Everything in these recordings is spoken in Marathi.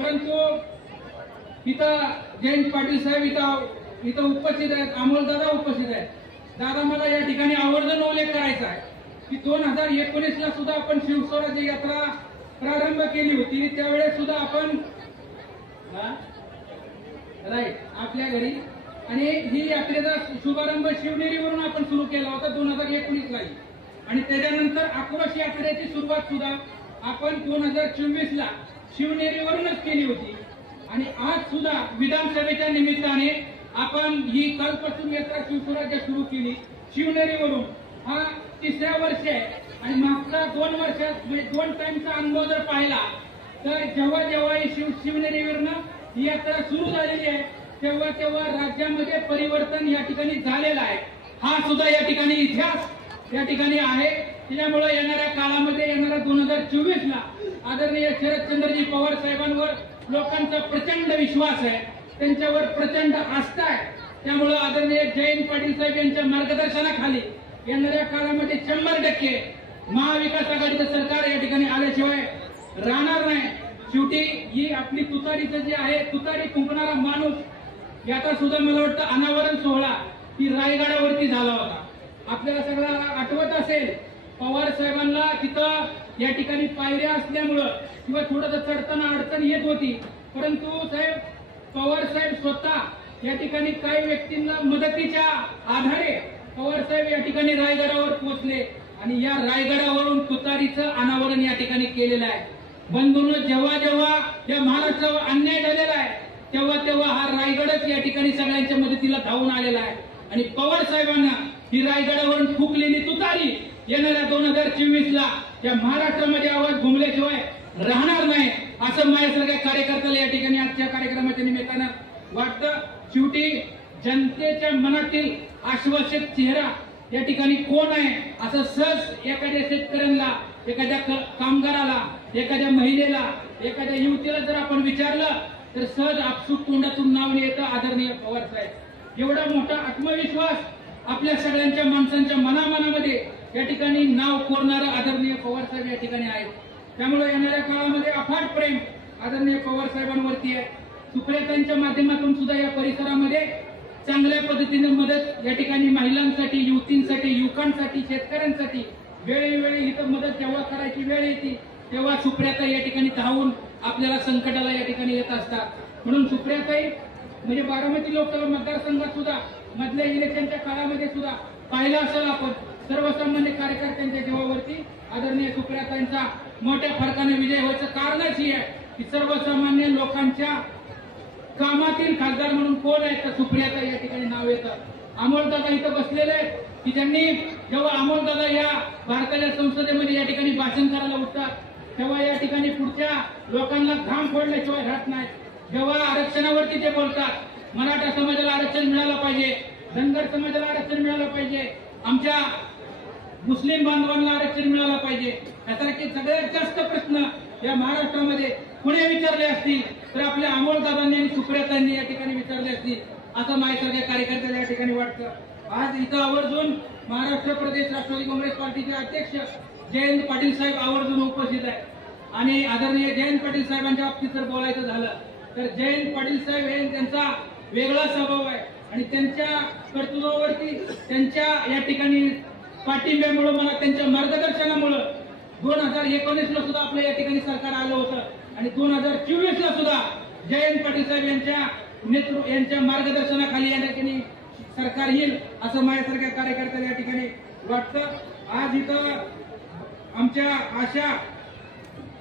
परंतु इथं जयंत पाटील साहेब इथं उपस्थित आहेत, अमोल दादा उपस्थित आहेत. दादा, मला या ठिकाणी आवर्जून उल्लेख करायचा आहे की 2019ला सुद्धा आपण शिवस्वराज्य यात्रा प्रारंभ केली होती. त्यावेळेस सुद्धा आपण राईट आपल्या घरी, आणि ही यात्रेचा शुभारंभ शिवनेरीवरून आपण सुरू केला होता 2019ला, आणि त्याच्यानंतर आक्रोश यात्रेची सुरुवात सुद्धा आपण 2024ला शिवनेरीवरूनच केली होती. आणि आज सुद्धा विधानसभेच्या निमित्ताने आपण ही कालपासून यात्रा शिवस्वराज्य सुरू केली शिवनेरीवरून. हा 3ऱ्या वर्ष आहे, आणि मागच्या 2 वर्षात 2 टाइमचा अनुभव जर पाहिला तर जेव्हा जेव्हा शिवनेरीवरनं ही यात्रा सुरू झालेली आहे तेव्हा तेव्हा राज्यामध्ये परिवर्तन या ठिकाणी झालेलं आहे. हा सुद्धा या ठिकाणी इतिहास या ठिकाणी आहे. त्याच्यामुळे येणाऱ्या काळामध्ये, येणाऱ्या 2024ला आदरणीय शरदचंद्रजी पवार साहेबांवर लोकांचा प्रचंड विश्वास आहे, त्यांच्यावर प्रचंड आस्था आहे. त्यामुळे आदरणीय जयंत पाटील साहेब यांच्या मार्गदर्शनाखाली येणाऱ्या काळामध्ये 100% महाविकास आघाडीचं सरकार या ठिकाणी आल्याशिवाय राहणार नाही. शेवटी ही आपली तुतारीचं जे आहे, तुतारी फुंकणारा माणूस, याचा सुद्धा मला वाटतं अनावरण सोहळा ही रायगडावरती झाला होता. आपल्याला सगळ्यांना आठवत असेल, पवार साहेबांना तिथं या ठिकाणी पायऱ्या असल्यामुळं किंवा थोडंसं चढताना अडचण येत होती, परंतु साहेब पवार साहेब स्वतः या ठिकाणी काही व्यक्तींना मदतीच्या आधारे पवार साहेब या ठिकाणी रायगडावर पोहोचले, आणि या रायगडावरून तुतारीचं अनावरण या ठिकाणी केलेलं आहे. बंधूंनो, जेव्हा जेव्हा या महाराष्ट्रावर अन्याय झालेला आहे तेव्हा तेव्हा हा रायगडच या ठिकाणी सगळ्यांच्या मदतीला धावून आलेला आहे. आणि पवार साहेबांना ही रायगडावरून फुकलेली तुतारी येणाऱ्या 2024ला या महाराष्ट्रामध्ये आवाज घुमल्याशिवाय राहणार नाही, असं माझ्यासारख्या कार्यकर्त्याला या ठिकाणी आजच्या कार्यक्रमाच्या निमित्तानं वाटतं. शेवटी जनतेच्या मनातील आश्वासक चेहरा या ठिकाणी कोण आहे असं सहज एखाद्या शेतकऱ्यांना, एखाद्या कामगाराला, एखाद्या महिलेला, एखाद्या युवतीला जर आपण विचारलं तर सहज आपसूक तोंडातून नाव येतं आदरणीय पवार साहेब. एवढा मोठा आत्मविश्वास आपल्या सगळ्यांच्या माणसांच्या मनामध्ये या ठिकाणी नाव कोरणारं आदरणीय पवार साहेब या ठिकाणी आहेत. त्यामुळे येणाऱ्या काळामध्ये अफाट प्रेम आदरणीय पवार साहेबांवरती आहे. सुप्रियाताईंच्या माध्यमातून सुद्धा या परिसरामध्ये चांगल्या पद्धतीने मदत या ठिकाणी महिलांसाठी, युवतींसाठी, युवकांसाठी, शेतकऱ्यांसाठी वेळोवेळी इथं मदत जेव्हा करायची वेळ येते तेव्हा सुप्रियाताई या ठिकाणी धावून आपल्याला संकटाला या ठिकाणी येत असतात. म्हणून सुप्रियाताई म्हणजे बारामती लोकसभा मतदारसंघात सुद्धा मधल्या इलेक्शनच्या काळामध्ये सुद्धा पाहिलं असेल आपण, सर्वसामान्य कार्यकर्त्यांच्या जीवावरती आदरणीय सुप्रियाताईंचा मोठ्या फरकाने विजय व्हायचं कारणच ही आहे की सर्वसामान्य लोकांच्या कामातील खासदार म्हणून कोण आहे तर सुप्रियाताई या ठिकाणी नाव येतं. अमोलदादा इथं बसलेले आहेत की त्यांनी जेव्हा अमोलदादा या भारताच्या संसदेमध्ये या ठिकाणी भाषण करायला उठतात तेव्हा या ठिकाणी पुढच्या लोकांना घाम फोडल्याशिवाय राहत नाही. जेव्हा आरक्षणावरती ते बोलतात, मराठा समाजाला आरक्षण मिळालं पाहिजे, धनगर समाजाला आरक्षण मिळालं पाहिजे, आमच्या मुस्लिम बांधवांना आरक्षण मिळालं पाहिजे, यासारखे सगळ्यात जास्त प्रश्न या महाराष्ट्रामध्ये कुणी विचारले असतील तर आपल्या अमोलदादांनी आणि सुप्रियाताईंनी या ठिकाणी विचारले असतील असं माझ्यासारख्या कार्यकर्त्याला या ठिकाणी वाटतं. आज इथं आवर्जून महाराष्ट्र प्रदेश राष्ट्रवादी काँग्रेस पार्टीचे अध्यक्ष जयंत पाटील साहेब आवर्जून उपस्थित आहेत. आणि आदरणीय जयंत पाटील साहेबांच्या बाबतीत जर बोलायचं झालं तर जयंत पाटील साहेब हे त्यांचा वेगळा स्वभाव आहे, आणि त्यांच्या कर्तृत्वावरती, त्यांच्या या ठिकाणी पाठिंब्यामुळे, मला त्यांच्या मार्गदर्शनामुळे 2019ला सुद्धा आपल्या या ठिकाणी सरकार आलं होतं, आणि 2024ला सुद्धा जयंत पाटील साहेब यांच्या मार्गदर्शनाखाली या ठिकाणी सरकार येईल असं माझ्यासारख्या कार्यकर्त्याला या ठिकाणी वाटतं. आज इथं आमच्या आशा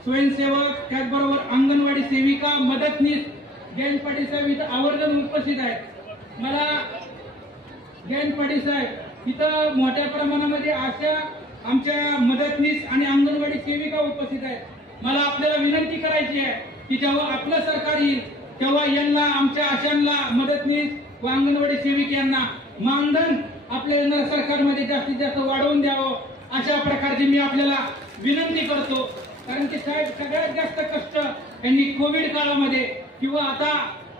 स्वयंसेवक, त्याचबरोबर अंगणवाडी सेविका, मदतनीस जयंत पाटील साहेब इथं आवर्जून उपस्थित आहेत. मला जयंत पाटील साहेब इथं मोठ्या प्रमाणामध्ये आशा, आमच्या मदतनीस आणि अंगणवाडी सेविका उपस्थित आहेत. मला आपल्याला विनंती करायची आहे की जेव्हा आपलं सरकार येईल तेव्हा यांना, आमच्या आशांना, मदतनीस व अंगणवाडी सेविकांना मानधन आपल्या येणाऱ्या सरकारमध्ये जास्तीत जास्त वाढवून द्यावं अशा प्रकारची मी आपल्याला विनंती करतो. कारण की साहेब सगळ्यात जास्त कष्ट यांनी कोविड काळामध्ये किंवा आता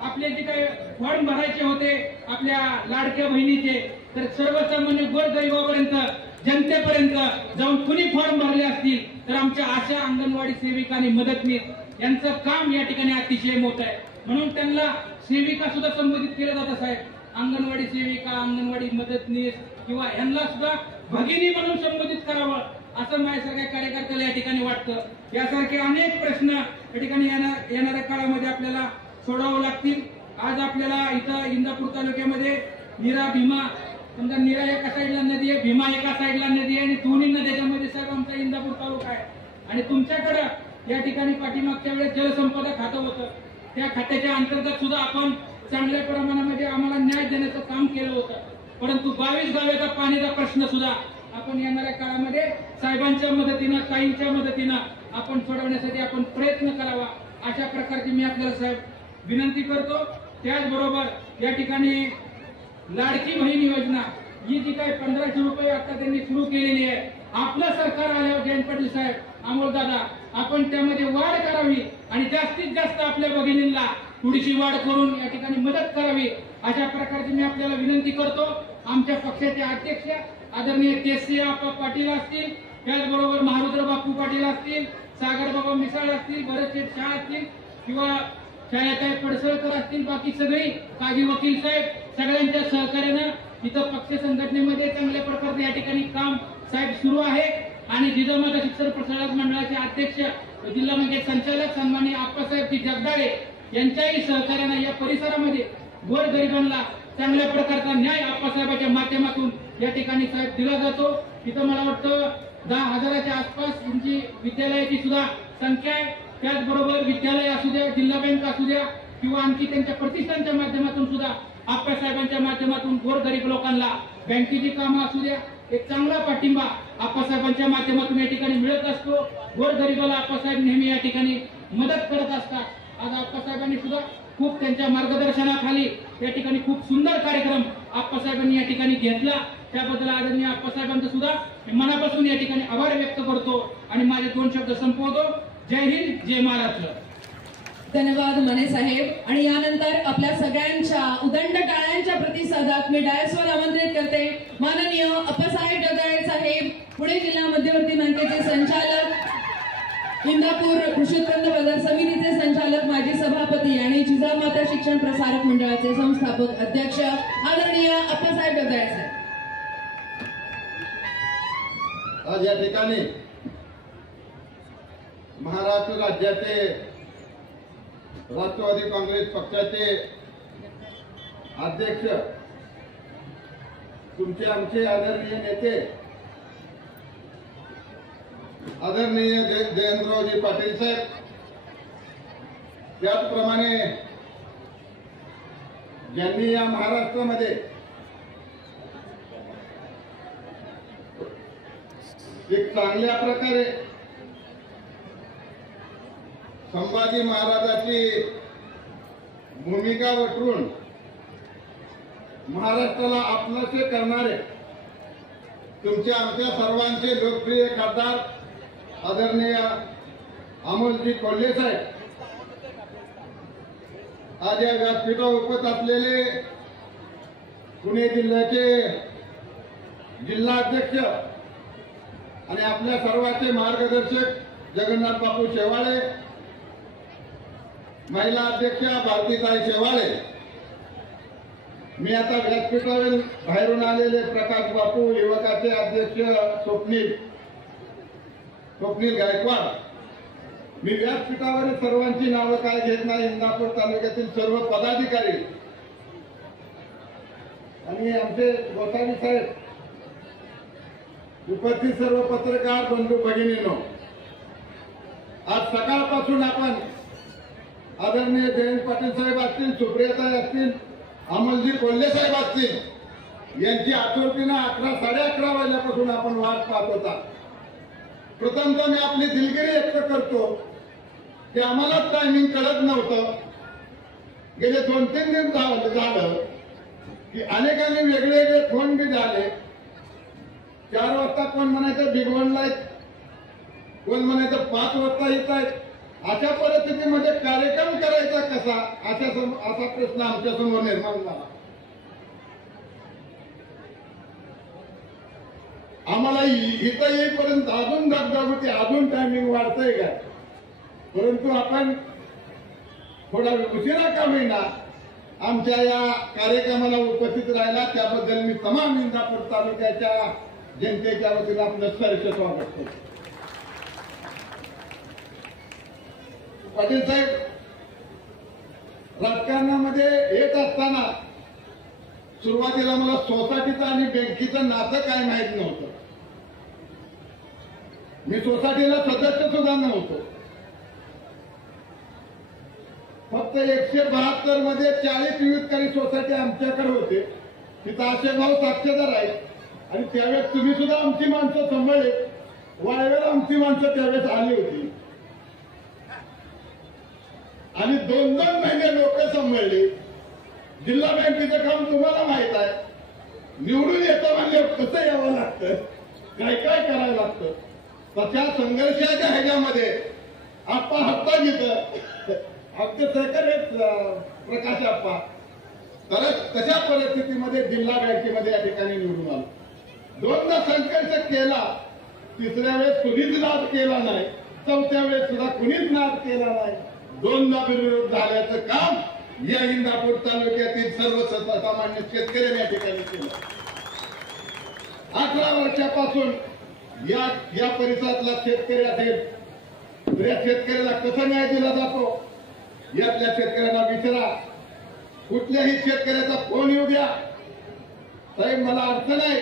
आपले जे काही फॉर्म भरायचे होते आपल्या लाडक्या बहिणीचे, तर सर्वसामान्य गोरगरिबापर्यंत जनतेपर्यंत जाऊन कुणी फॉर्म भरले असतील तर आमच्या आशा अंगणवाडी सेविका आणि मदतनीस यांचं काम या ठिकाणी अतिशय मोठं आहे, म्हणून त्यांना सेविका सुद्धा संबोधित केलं जातं साहेब. अंगणवाडी सेविका, अंगणवाडी मदतनीस किंवा यांना सुद्धा भगिनी म्हणून संबोधित करावं असं माझ्यासारख्या कार्यकर्त्याला या ठिकाणी वाटतं. यासारखे अनेक प्रश्न या ठिकाणी येणाऱ्या काळामध्ये आपल्याला सोडावं लागतील. आज आपल्याला इथं इंदापूर तालुक्यामध्ये नीरा भीमा, समजा नीरा एका साईडला नदी आहे, भीमा एका साईडला नदी आहे आणि दोन्ही नद्याच्यामध्ये साहेब आमचा इंदापूर तालुका आहे. आणि तुमच्याकडं या ठिकाणी पाठीमागच्या वेळेस जलसंपदा खातं होतं, त्या खात्याच्या अंतर्गत सुद्धा आपण चांगल्या प्रमाणामध्ये आम्हाला न्याय देण्याचं काम केलं होतं. परंतु 22 गावाचा पाण्याचा प्रश्न सुद्धा आपण येणाऱ्या काळामध्ये साहेबांच्या मदतीनं, ताईंच्या मदतीनं आपण सोडवण्यासाठी आपण प्रयत्न करावा, अशा प्रकारची मी आपल्याला साहेब विनंती करतो. त्याचबरोबर या ठिकाणी लाडकी बहीण योजना ही जी काही 1500 रुपये आता त्यांनी सुरू केलेली आहे, आपलं सरकार आल्यावर जयंत पाटील साहेब, अमोल दादा, आपण त्यामध्ये वाढ करावी आणि जास्तीत जास्त आपल्या भगिनींना थोडीशी वाढ करून या ठिकाणी मदत करावी, अशा प्रकारची मी आपल्याला विनंती करतो. आमच्या पक्षाचे अध्यक्ष आदरणीय केसी आप्पा पाटील असतील, त्याचबरोबर महारुद्र बापू पाटील असतील, सागर बाबा मिसाळ असतील, भरतशेठ शाह असतील किंवा छायाताई पडसळकर असतील, बाकी सगळी काजी वकील साहेब, सगळ्यांच्या सहकार्यानं इथं पक्ष संघटनेमध्ये चांगल्या प्रकारचे या ठिकाणी काम साहेब सुरू आहे. आणि जिजामाता शिक्षण प्रसारक मंडळाचे अध्यक्ष, जिल्हा म्हणजे संचालक सन्माननीय आप्पासाहेब जगदाळे यांच्याही सहकार्यानं या परिसरामध्ये गोरगरिबांना चांगल्या प्रकारचा न्याय आप्पासाहेबांच्या माध्यमातून या ठिकाणी साहेब दिला जातो. तिथं मला वाटतं 10,000च्या आसपास यांची विद्यालयाची सुद्धा संख्या आहे. त्याचबरोबर विद्यालय असू द्या, जिल्हा बँक असू द्या किंवा आणखी त्यांच्या प्रतिष्ठानच्या माध्यमातून सुद्धा आप्पासाहेबांच्या माध्यमातून गोरगरीब लोकांना बँकेची कामं असू द्या, एक चांगला पाठिंबा आप्पासाहेबांच्या माध्यमातून या ठिकाणी मिळत असतो. गोरगरिबाला आप्पासाहेब नेहमी या ठिकाणी मदत करत असतात. आज आप्पासाहेबांनी सुद्धा खूप त्यांच्या मार्गदर्शनाखाली या ठिकाणी खूप सुंदर कार्यक्रम आप्पासाहेबांनी या ठिकाणी घेतला. त्याबद्दल आदरणीय आप्पासाहेबांचं सुद्धा मनापासून या ठिकाणी आभार व्यक्त करतो आणि माझे 2 शब्द संपवतो. जय हिंद, जय महाराष्ट्र. धन्यवाद मने साहेब. आणि यानंतर आपल्या सगळ्यांच्या उदंड टाळ्यांच्या प्रतिसादात मी डायसवर आमंत्रित करते माननीय अप्पासाहेब जगदाळे साहेब, पुणे जिल्हा मध्यवर्ती बँकेचे संचालक, इंदापूर कृषी उत्पन्न बाजार समितीचे संचालक, माजी सभापती आणि जिजामाता शिक्षण प्रसारक मंडळाचे संस्थापक अध्यक्ष आदरणीय अप्पासाहेब जगदाळे साहेब. आज या ठिकाणी महाराष्ट्र राज्याचे राष्ट्रवादी काँग्रेस पक्षाचे अध्यक्ष, तुमचे आमचे आदरणीय नेते आदरणीय जयंतरावजी पाटील साहेब, त्याचप्रमाणे ज्यांनी या महाराष्ट्रामध्ये एक चांगल्या प्रकारे संभाजी महाराजांची भूमिका वठवून महाराष्ट्राला आपलंसे करणारे तुमच्या आमच्या सर्वांचे लोकप्रिय खासदार आदरणीय अमोलजी कोल्हे साहेब आज या व्यासपीठावर उपस्थित असलेले पुणे जिल्ह्याचे जिल्हाध्यक्ष आणि आपल्या सर्वांचे मार्गदर्शक जगन्नाथ बापू शेवाळे, महिला अध्यक्षा भारतीताई शेवाळे, मी आता व्यासपीठावर बाहेरून आलेले प्रकाश बापू, युवकाचे अध्यक्ष स्वप्नील गायकवाड, मी व्यासपीठावर सर्वांची नावं काय घेत नाही, इंदापूर तालुक्यातील सर्व पदाधिकारी आणि आमचे गोसावी साहेब, उपस्थित सर्व पत्रकार बंधू भगिनींनो, आज सकाळपासून आपण आदरणीय जयंत पाटील साहेब असतील, सुप्रियाताई असतील, अमोलजी कोल्हे साहेब असतील, यांची आतुरतेनं 11 साडे11 वाजल्यापासून आपण वाट पाहत होता. प्रथमतः मी आपली दिलगिरी व्यक्त करतो की आम्हालाच टायमिंग कळत नव्हतं. गेले 2-3 दिवस झालं की अनेकांनी वेगवेगळे फोन बी झाले. 4 वाजता कोण म्हणायचं भिगवणला आहेत, कोण म्हणायचं 5 वाजता येत आहेत. अशा परिस्थितीमध्ये कार्यक्रम करायचा कसा असा प्रश्न आमच्या समोर निर्माण झाला. आम्हाला इथं येईपर्यंत अजून दगदग अजून टायमिंग वाढतंय काय, परंतु आपण थोडा उशिरा का होईना आमच्या या कार्यक्रमाला उपस्थित राहिला त्याबद्दल मी तमाम इंदापूर तालुक्याच्या जनतेच्या वतीने आपलं सहर्ष स्वागत करतो. पाटील साहेब, राजकारणामध्ये येत असताना सुरुवातीला मला सोसायटीचं आणि बँकेचं नातं काय माहित नव्हतं. मी सोसायटीला सदस्य सुद्धा नव्हतो. फक्त 172 मध्ये 40 विविधकारी सोसायटी आमच्याकडे होते. तिथं असे भाऊ साक्षीदार आहेत आणि त्यावेळेस तुम्ही सुद्धा आमची माणसं सांभाळले. वाळवेला आमची माणसं त्यावेळेस आली होती आणि 2-2 महिने लोक सांभाळली. जिल्हा बँकेचं काम तुम्हाला माहित आहे. निवडून येतं म्हणजे कसं यावं लागतं, काय काय करावं लागतं. तशा संघर्षाच्या ह्याच्यामध्ये आप्पा हप्ता घेतं अगदी सहकार्य प्रकाश आप्पा. तर तशा परिस्थितीमध्ये जिल्हा बँकेमध्ये या ठिकाणी निवडून आलो. 2दा संघर्ष केला. तिसऱ्या वेळेस कुणीच नाद केला नाही. 4थ्या वेळेस सुद्धा कुणीच नाद केला नाही. 2दा विरोध झाल्याचं काम या इंदापूर तालुक्यातील सर्वसामान्य शेतकऱ्यांनी या ठिकाणी केलं. 18 वर्षापासून या परिसरातला शेतकरी असेल तर या शेतकऱ्याला कसा न्याय दिला जातो यातल्या शेतकऱ्यांना विचारा. कुठल्याही शेतकऱ्याचा फोन येऊ द्या, साहेब मला अडचण आहे,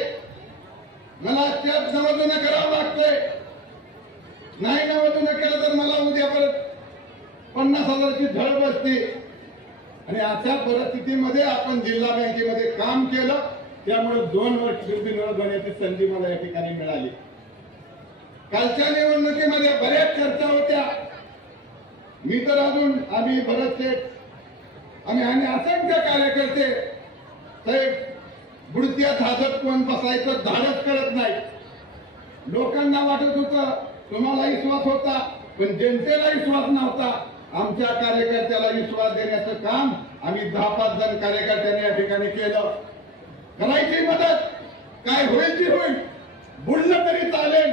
मला त्यात नवजून करावं लागतंय, नाही नवजून केलं तर मला उद्या परत 50,000ची झळ बसते. आणि अशा परिस्थितीमध्ये आपण जिल्हा बँकेमध्ये काम केलं. त्यामुळे 2 वर्ष निवड होण्याची संधी मला या ठिकाणी मिळाली. कालच्या निवडणुकीमध्ये बऱ्याच चर्चा होत्या. मी तर अजून आम्ही बरेचसे आम्ही असंख्य कार्यकर्ते साहेब बुडत्या धाजत कोण बसायचं धाडच करत नाही. लोकांना वाटत होतं तुम्हाला विश्वास होता पण जनतेला विश्वास नव्हता. आमच्या कार्यकर्त्याला विश्वास देण्याचं काम आम्ही 10-5 जण कार्यकर्त्यांनी या ठिकाणी केलं. करायची मदत काय होईल ती होईल, बुडलं तरी चालेल.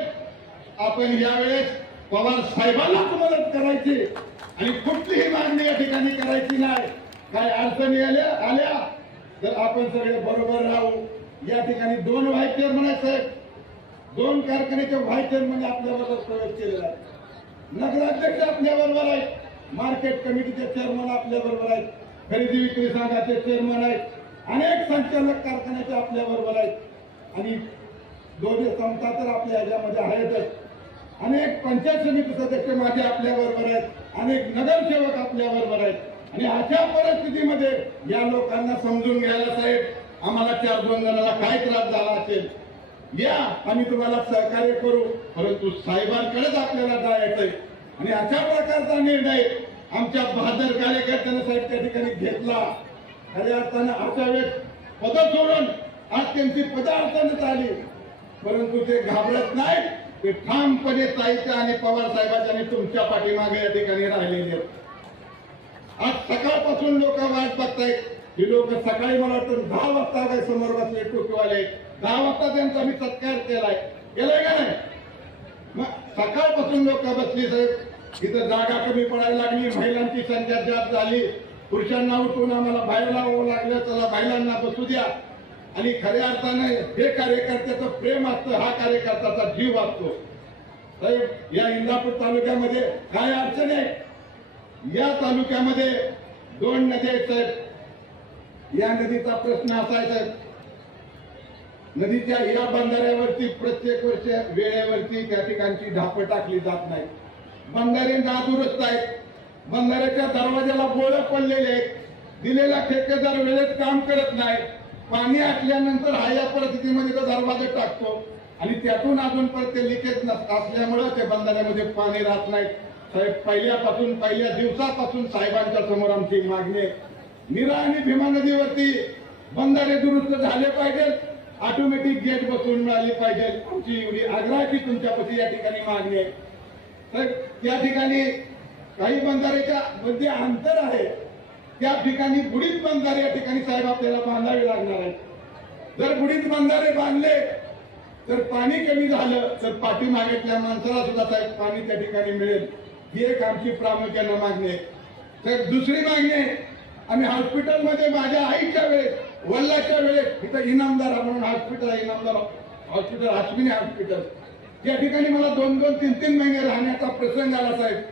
आपण यावेळेस पवार साहेबांनाच मदत करायची आणि कुठलीही मागणी या ठिकाणी करायची नाही. काय अडचणी आल्या तर आपण सगळे बरोबर राहू. या ठिकाणी 2 व्हाईस चेअरमन आहेत साहेब. 2 कारखान्याचे व्हाईस चेअरमन आपल्याबरोबर प्रवेश केलेला आहे. नगराध्यक्ष आपल्याबरोबर आहेत. मार्केट कमिटीचे चेअरमन आपल्याबरोबर आहेत. खरेदी विक्री संघाचे चेअरमन आहेत. अनेक संचालक कारखान्याचे आपल्याबरोबर आहेत आणि दोन्ही संस्था तर आपल्या ह्याच्यामध्ये आहेतच. अनेक पंचायत समिती सदस्य माझे आपल्याबरोबर आहेत. अनेक नगरसेवक आपल्याबरोबर आहेत. आणि अशा परिस्थितीमध्ये या लोकांना समजून घ्यायला साहेब आम्हाला 4-2 जणांना काय त्रास झाला असेल या आम्ही तुम्हाला सहकार्य करू, परंतु साहेबांकडेच आपल्याला जायचंय. आणि अशा प्रकारचा निर्णय आमच्या बहादर कार्यकर्त्यांना साहेब त्या ठिकाणी घेतला. खऱ्या अर्थानं अशा वेळेस पद सोडून आज त्यांची पद अडचणीत आली, परंतु ते घाबरत नाही. ते ठामपणे ताईच्या आणि पवार साहेबांच्या आणि तुमच्या पाठीमागे या ठिकाणी राहिलेले आहेत. आज सकाळपासून लोक वाट बघतायत. ही लोक सकाळी मला वाटतं 10 वाजता काय समोर बसले टोपीवाले. 10 वाजता त्यांचा मी सत्कार केलाय का नाही. मग सकाळपासून लोक बसली साहेब. इथं जागा कमी पडायला लागली, महिलांची संख्या जास्त झाली, पुरुषांना उठून आम्हाला बाहेर लावावं लागलं. चला महिलांना बसू द्या. आणि खऱ्या अर्थानं हे कार्यकर्त्याचं प्रेम असतं, हा कार्यकर्त्याचा जीव असतो. साहेब या इंदापूर तालुक्यामध्ये काय अडचण आहे. या तालुक्यामध्ये 2 नद्या आहेत साहेब. या नदीचा प्रश्न असा आहे साहेब, नदीच्या या बंधाऱ्यावरती प्रत्येक वर्ष वेळेवरती त्या ठिकाणची ढापं टाकली जात नाही. बंधारे नादुरुस्त आहेत. बंधाऱ्याच्या दरवाजाला बोळं पडलेले आहेत. दिलेला ठेकेदार वेळेत काम करत नाही. पाणी आटल्यानंतर हा या परिस्थितीमध्ये तो दरवाजा टाकतो आणि त्यातून अजून परत ते लिकेज असल्यामुळे ते बंधाऱ्यामध्ये पाणी राहत नाही. साहेब पहिल्या दिवसापासून साहेबांच्या समोर आमची मागणी आहे. नीरा आणि भीमा नदीवरती बंधारे दुरुस्त झाले पाहिजे, ऑटोमॅटिक गेट बसवून मिळाली पाहिजे. आमची एवढी आग्रहाची तुमच्यापाशी या ठिकाणी मागणी आहे. साहेब त्या ठिकाणी काही बंधाऱ्याच्या मध्ये अंतर आहे, त्या ठिकाणी बुडीत बंधारे या ठिकाणी साहेब आपल्याला बांधावे लागणार आहेत. जर बुडीत बंधारे बांधले जर पाणी कमी झालं तर पाठीमागेतल्या माणसाला सुद्धा साहेब पाणी त्या ठिकाणी मिळेल, ही एक आमची प्रामुख्यानं मागणी आहे. तर दुसरी मागणी आहे, आम्ही हॉस्पिटलमध्ये माझ्या आईच्या वेळेस वडिलांच्या वेळेस इथं इनामदार म्हणून हॉस्पिटल आहे, इनामदार हॉस्पिटल, अश्विनी हॉस्पिटल, या ठिकाणी मला 2-2, 3-3 महिने राहण्याचा प्रसंग आला साहेब.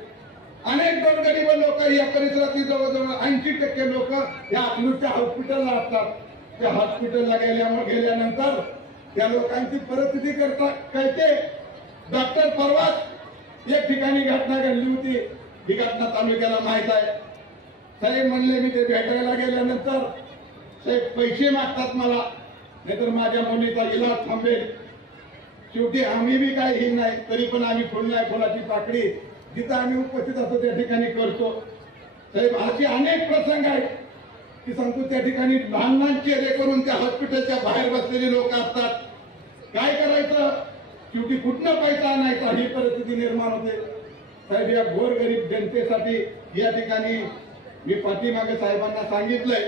अनेक गोरगरीब लोक या परिसरातील जवळजवळ 80% लोक या अकलूजच्या हॉस्पिटलला असतात. त्या हॉस्पिटलला गेल्यानंतर त्या लोकांची परिस्थिती कळते. डॉक्टर परवाच एक ठिकाणी घटना घडली होती, ही घटना तालुक्याला माहित आहे. साहेब म्हणले मी ते भेटायला गेल्यानंतर साहेब पैसे मागतात मला, नाहीतर माझ्या मुलीचा इलाज थांबेल. शेवटी आम्ही बी काय ही नाही, तरी पण आम्ही फुल नाही फुलाची पाकडी जिथं आम्ही उपस्थित असतो त्या ठिकाणी करतो. साहेब असे अनेक प्रसंग आहेत की सांगतो, त्या ठिकाणी लहान लहान चेहरे करून त्या हॉस्पिटलच्या बाहेर बसलेले लोक असतात. काय करायचं, शेवटी कुठनं पैसा आणायचा ही परिस्थिती निर्माण होते. साहेब या गोरगरीब जनतेसाठी या ठिकाणी मी पाठीमागे साहेबांना सांगितलंय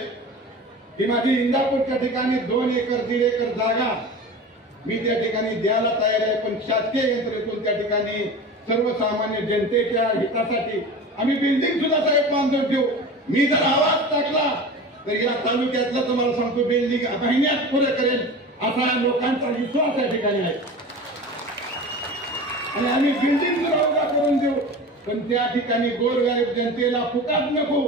की माझी इंदापूरच्या ठिकाणी 2 एकर 1.5 एकर जागा मी त्या ठिकाणी द्यायला तयार आहे, पण शासकीय यंत्रणेतून त्या ठिकाणी सर्वसामान्य जनतेच्या हितासाठी आम्ही बिल्डिंग सुद्धा साहेब बांधून ठेवू. मी जर आवाज टाकला तर या तालुक्यातलं तुम्हाला सांगतो बिल्डिंग महिन्यात पुरे करेल असा लोकांचा विश्वास या ठिकाणी आहे. आणि आम्ही बिल्डिंग सुद्धा उभा करून देऊ, पण त्या ठिकाणी गोरगरीब जनतेला फुकाट नको,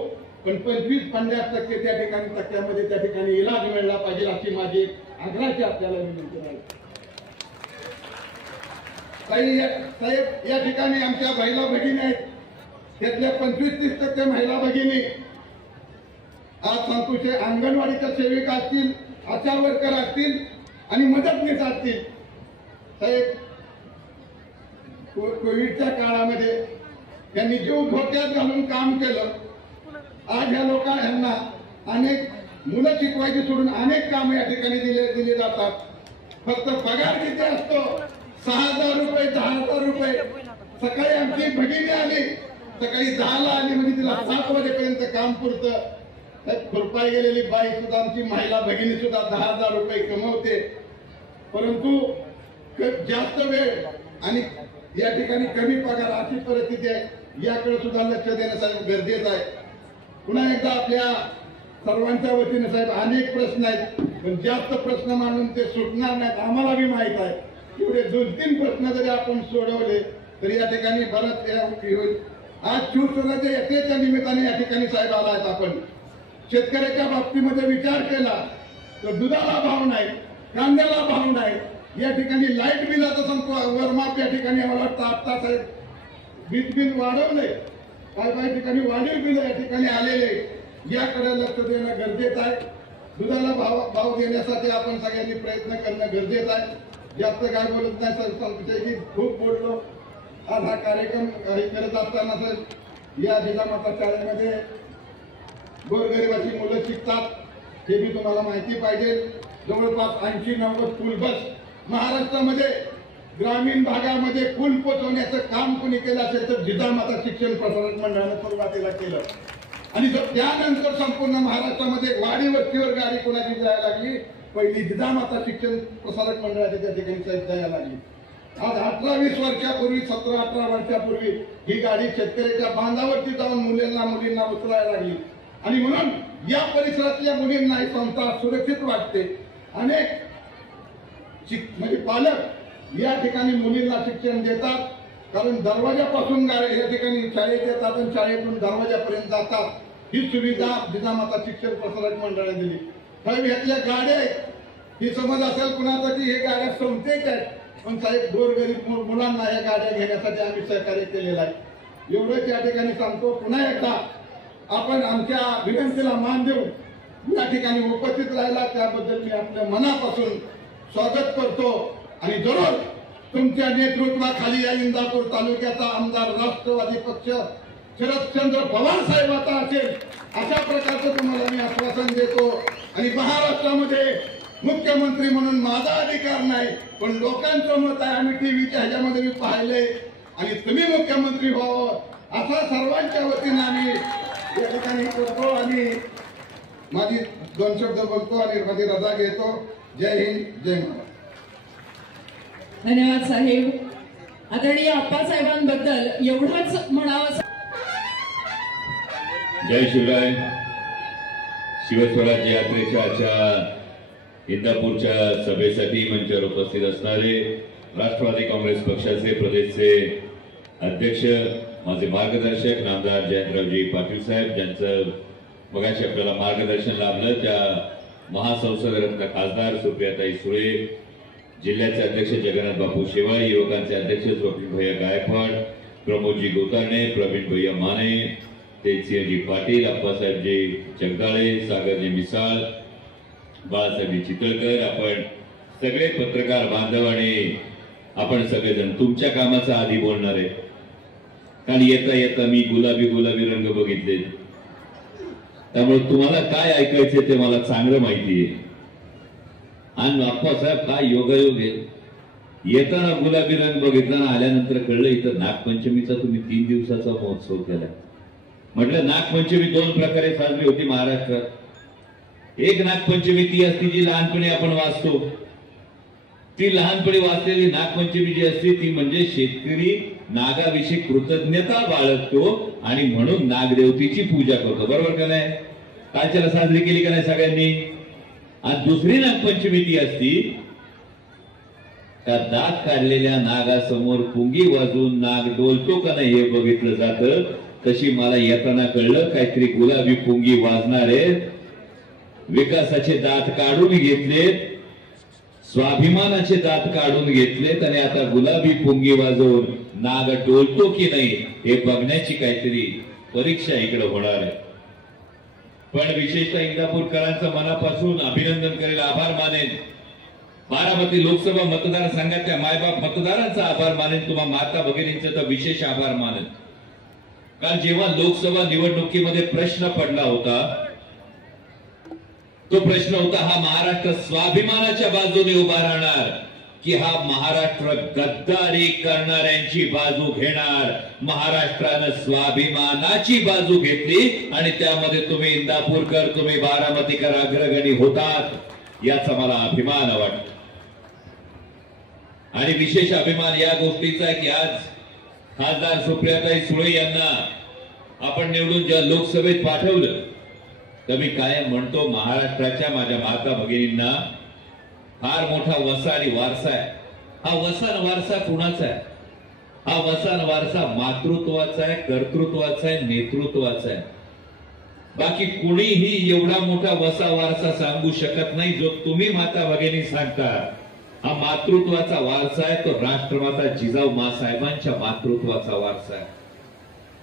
पण 25-50% त्या ठिकाणी टक्क्यामध्ये त्या ठिकाणी इलाज मिळाला पाहिजे अशी माझी आग्रहाची आपल्याला विनंती आहे. साहेब या ठिकाणी आमच्या महिला भगिनी आहेत, त्यातल्या 25-30% महिला भगिनी आज सांगतो अंगणवाडीच्या सेविका असतील, आशा वर्कर असतील आणि मदतनीस असतील. साहेब कोविडच्या काळामध्ये त्यांनी जीव धोक्यात घालून काम केलं. आज ह्या लोकांना अनेक मुलं शिकवायची सोडून अनेक काम या ठिकाणी दिले जातात. फक्त पगार किती असतो, 6,000 रुपये, 10,000 रुपये. सकाळी आमची भगिनी आली, सकाळी 10ला आली म्हणजे तिला 7 वाजेपर्यंत काम पुरतं. खुरपाई गेलेली बाई सुद्धा आमची महिला भगिनी सुद्धा 10,000 रुपये कमवते. परंतु जास्त वेळ आणि या ठिकाणी कमी पगार अशी परिस्थिती आहे, याकडे सुद्धा लक्ष देणं साहेब गरजेचं आहे. पुन्हा एकदा आपल्या सर्वांच्या वतीने साहेब अनेक प्रश्न आहेत, पण जास्त प्रश्न मांडून ते सुटणार नाहीत. आम्हाला बी माहित आहे एवढे 2-3 प्रश्न जरी आपण सोडवले तरी या ठिकाणी बरंच होईल. आज शिवसेनेच्या यात्रेच्या निमित्ताने या ठिकाणी साहेब आलात. आपण शेतकऱ्याच्या बाबतीमध्ये विचार केला तर दुधाला भाव नाही, कांद्याला भाव नाही, या ठिकाणी लाईट बिलाचं सांगतो वरमाप या ठिकाणी मला वाटतं आता साहेब वीज बिल वाढवले, काही ठिकाणी वाढीव बिल या ठिकाणी आलेले, याकडे लक्ष देणं गरजेचं आहे. दुधाला भाव देण्यासाठी आपण सगळ्यांनी प्रयत्न करणं गरजेचं आहे. जास्त काय बोलत नाही सर, सांगतो की खूप बोललो. आज हा कार्यक्रम करत असताना सर या जिजामाता शाळेमध्ये गोरगरिबाची मुलं शिकतात, हे मी तुम्हाला माहिती पाहिजे. जवळपास 80-90 स्कूल बस महाराष्ट्रामध्ये ग्रामीण भागामध्ये पूल पोहोचवण्याचं काम कोणी केलं असेल तर जिजामाता शिक्षण प्रसारक मंडळानं सुरुवातीला केलं. आणि त्यानंतर संपूर्ण महाराष्ट्रामध्ये वाडी वस्तीवर गाडी कोणाची जायला लागली, पहिली जिजामाता शिक्षण प्रसारक मंडळाची त्या ठिकाणी जायला लागली. आज 18-20 वर्षापूर्वी, 17-18 वर्षापूर्वी ही गाडी शेतकऱ्याच्या बांधावरती जाऊन मुलींना उचलायला लागली. आणि म्हणून या परिसरातल्या मुलींना ही संस्था सुरक्षित वाटते. अनेक म्हणजे पालक या ठिकाणी मुलींना शिक्षण देतात, कारण दरवाजापासून या ठिकाणी शाळेत येतात आणि शाळेतून दरवाजापर्यंत जातात. ही सुविधा जिजामाता शिक्षण प्रसारक मंडळाने दिली. साहेब ह्यातल्या गाड्या आहेत, ही समज असेल कुणाचा की हे गाड्या संस्थेच्या आहेत, पण साहेब गोरगरीब मुलांना या गाड्या घेण्यासाठी आम्ही सहकार्य केलेलं आहे. एवढंच या ठिकाणी सांगतो. पुन्हा एकदा आपण आमच्या विनंतीला मान देऊन या ठिकाणी उपस्थित राहिला त्याबद्दल मी आपल्या मनापासून स्वागत करतो. आणि जरूर तुमच्या नेतृत्वाखाली या इंदापूर तालुक्याचा आमदार राष्ट्रवादी पक्ष शरदचंद्र पवार साहेबाचा असेल अशा प्रकारचं तुम्हाला मी आश्वासन देतो. आणि महाराष्ट्रामध्ये मुख्यमंत्री म्हणून माझा अधिकार नाही, पण लोकांचं मत आहे, आम्ही टीव्हीच्या ह्याच्यामध्ये मी पाहिलंय, आणि तुम्ही मुख्यमंत्री व्हावं असा सर्वांच्या वतीने आम्ही या ठिकाणी करतो. आणि माझी 2 शब्द बोलतो आणि माझी रजा घेतो. जय हिंद, जय महाराष्ट्र. धन्यवाद साहेब. आदरणीय आप्पासाहेबांबद्दल एवढंच म्हणावं. जय शिवराय. शिवस्वराज्य यात्रेच्या आजच्या इंदापूरच्या सभेसाठी मंचावर उपस्थित असणारे राष्ट्रवादी काँग्रेस पक्षाचे प्रदेशचे अध्यक्ष, माझे मार्गदर्शक नामदार जयंतरावजी पाटील साहेब, ज्यांचं मगाशी आपल्याला मार्गदर्शन लाभलं, त्या महासंसद रत्न खासदार सुप्रियाताई सुळे, जिल्ह्याचे अध्यक्ष जगन्नाथ बापू शेवाळे, युवकांचे अध्यक्ष स्वप्नील भैया गायकवाड, प्रमोदजी गोतारणे, प्रवीण भैया माने, तेजसिंहजी पाटील, अप्पासाहेबजी जगदाळे, सागरजी मिसाळ, बाळासाहेबजी चितळकर, आपण सगळे पत्रकार बांधव आणि आपण सगळेजण तुमच्या कामाचा आधी बोलणार आहे. कारण येता येता मी गुलाबी गुलाबी रंग बघितले, त्यामुळे तुम्हाला काय ऐकायचे ते मला चांगलं माहिती आहे. आणि अप्पासाहेब काय योगायोग आहे, येताना गुलाबी रंग बघितला ना आल्यानंतर कळलं इथं नागपंचमीचा तुम्ही 3 दिवसाचा महोत्सव केला. म्हटलं नागपंचमी 2 प्रकारे साजरी होती महाराष्ट्रात. एक नागपंचमी ती असते जी लहानपणी आपण वाचतो, ती लहानपणी वाचलेली नागपंचमी जी असते ती म्हणजे शेतकरी नागाविषयी कृतज्ञता बाळगतो आणि म्हणून नागदेवतेची पूजा करतो. बरोबर का नाही? कालच्याला साजरी केली का नाही सगळ्यांनी? आज दुसरी नागपंचमी ती असती त्या दात काढलेल्या नागासमोर पुंगी वाजून नाग डोलतो का नाही हे बघितलं जातं. तशी मला येताना कळलं काहीतरी गुलाबी पुंगी वाजणारे, विकासाचे दात काढून घेतलेत, स्वाभिमानाचे दात काढून घेतलेत आणि आता गुलाबी पुंगी वाजवून नाग डोलतो की नाही हे बघण्याची काहीतरी परीक्षा इकडे होणार आहे. पण विशेषतः इंदापूरकरांचं मनापासून अभिनंदन करेल, आभार मानेन. बारामती लोकसभा मतदारसंघातल्या मायबाप मतदारांचा आभार मानेन, तुम्हा माता भगिनींचा तर विशेष आभार मानेन. काल जेव्हा लोकसभा निवडणुकीमध्ये प्रश्न पडला होता, तो प्रश्न होता हा महाराष्ट्र स्वाभिमानाच्या बाजूने उभा राहणार की हा महाराष्ट्र गद्दारी करणाऱ्यांची बाजू घेणार. महाराष्ट्रानं स्वाभिमानाची बाजू घेतली आणि त्यामध्ये तुम्ही इंदापूरकर, तुम्ही बारामतीकर अग्रगणी होतात, याचा मला अभिमान वाटतो. आणि विशेष अभिमान या गोष्टीचा आहे की आज खासदार सुप्रियाताई सुळे यांना आपण निवडून ज्या लोकसभेत पाठवलं, तर मी कायम म्हणतो महाराष्ट्राच्या माझ्या माता भगिनींना फार मोठा वसा आणि वारसा आहे. हा वसा आणि वारसा कुणाचा आहे? हा वसा आणि वारसा मातृत्वाचा आहे, कर्तृत्वाचा आहे, नेतृत्वाचा आहे. बाकी कुणीही एवढा मोठा वसा वारसा सांगू शकत नाही जो तुम्ही माता भगिनी सांगता. हा मातृत्वाचा वारसा आहे, तो राष्ट्रमाता जिजाऊ मासाहेबांच्या मातृत्वाचा वारसा आहे.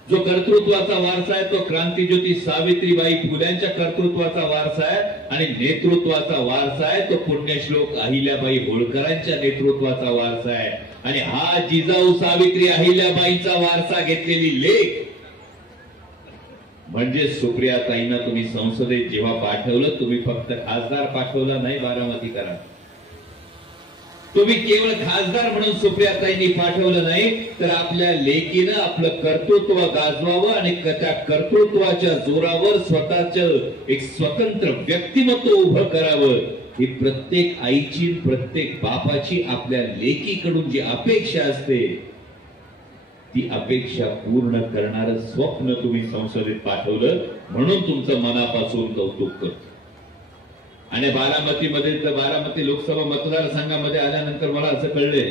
जो कर्तृत्वाचा वारसा आहे तो क्रांतीज्योती सावित्रीबाई फुल्यांच्या कर्तृत्वाचा वारसा आहे आणि नेतृत्वाचा वारसा आहे तो पुण्यश्लोक अहिल्याबाई होळकरांच्या नेतृत्वाचा वारसा आहे. आणि हा जिजाऊ सावित्री अहिल्याबाईंचा वारसा घेतलेली लेख म्हणजे सुप्रियाताईंना तुम्ही संसदेत जेव्हा पाठवलं, तुम्ही फक्त खासदार पाठवला नाही बारामतीकरांना, तुम्ही केवळ खासदार म्हणून सुप्रियाताईंनी पाठवलं नाही, तर आपल्या लेकीनं आपलं कर्तृत्व गाजवावं आणि त्या कर्तृत्वाच्या जोरावर स्वतःच एक स्वतंत्र व्यक्तिमत्व उभं करावं, ही प्रत्येक आईची, प्रत्येक बापाची आपल्या लेकीकडून जी अपेक्षा असते ती अपेक्षा पूर्ण करणारं स्वप्न तुम्ही संसदेत पाठवलं, म्हणून तुमचं मनापासून कौतुक करतो. आणि बारामतीमध्ये, बारामती लोकसभा मतदारसंघामध्ये आल्यानंतर मला असं कळलंय,